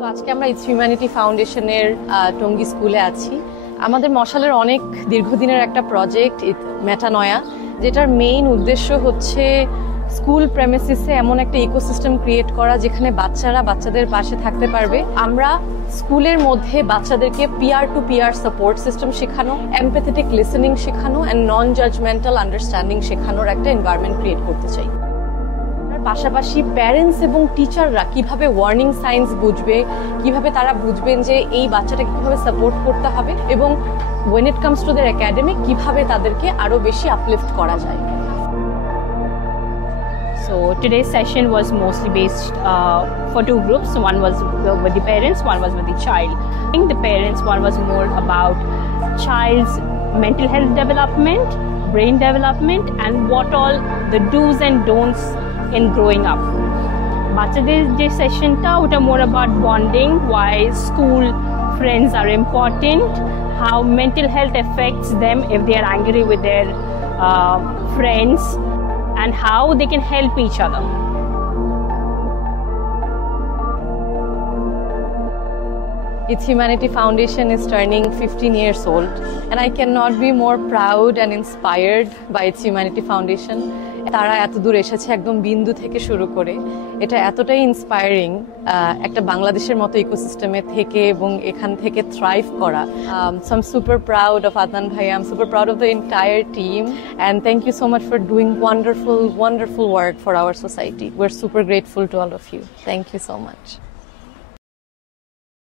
তো আজকে আমরা ইটস হিউম্যানিটি ফাউন্ডেশনের টঙ্গী স্কুলে আছি। আমাদের মশালের অনেক দীর্ঘদিনের একটা প্রজেক্ট মেটানয়া, যেটার মেইন উদ্দেশ্য হচ্ছে স্কুল প্রেমিসিসে এমন একটা ইকোসিস্টেম ক্রিয়েট করা যেখানে বাচ্চারা বাচ্চাদের পাশে থাকতে পারবে। আমরা স্কুলের মধ্যে বাচ্চাদেরকে peer to peer support system শেখানো, এমপ্যাথেটিক লিসেনিং শেখানো অ্যান্ড নন জাজমেন্টাল আন্ডারস্ট্যান্ডিং শেখানোর একটা এনভায়রনমেন্ট ক্রিয়েট করতে চাই। পাশাপাশি প্যারেন্টস এবং টিচাররা কিভাবে ওয়ার্নিং সাইন্স বুঝবে, কিভাবে তারা বুঝবেন যে এই বাচ্চাটাকে কিভাবে সাপোর্ট করতে হবে, এবং when it comes to their academic কিভাবে তাদেরকে আরো বেশি আপলিফট করা যায়। So today's session was mostly based for two groups. One was with the parents, one was with the child. I think the parents, one was more about child's mental health development, brain development, and what all the do's and don'ts in growing up. বাচ্চাদের যে সেশনটা ওটা more about bonding, why school friends are important, how mental health affects them if they are angry with their friends, and how they can help each other. Its Humanity Foundation is turning 15 years old, and I cannot be more proud and inspired by Its Humanity Foundation. তারা এত দূর এসেছে একদম বিন্দু থেকে শুরু করে। এটা এতটাই ইন্সপায়ারিং একটা বাংলাদেশের মতো ইকোসিস্টেমে থেকে এবং এখান থেকে থ্রাইভ করা। So I'm super proud of Adnan Bhai, I'm super proud of the entire team, and thank you so much for doing wonderful work for our society. We're super grateful to all of you. Thank you so much.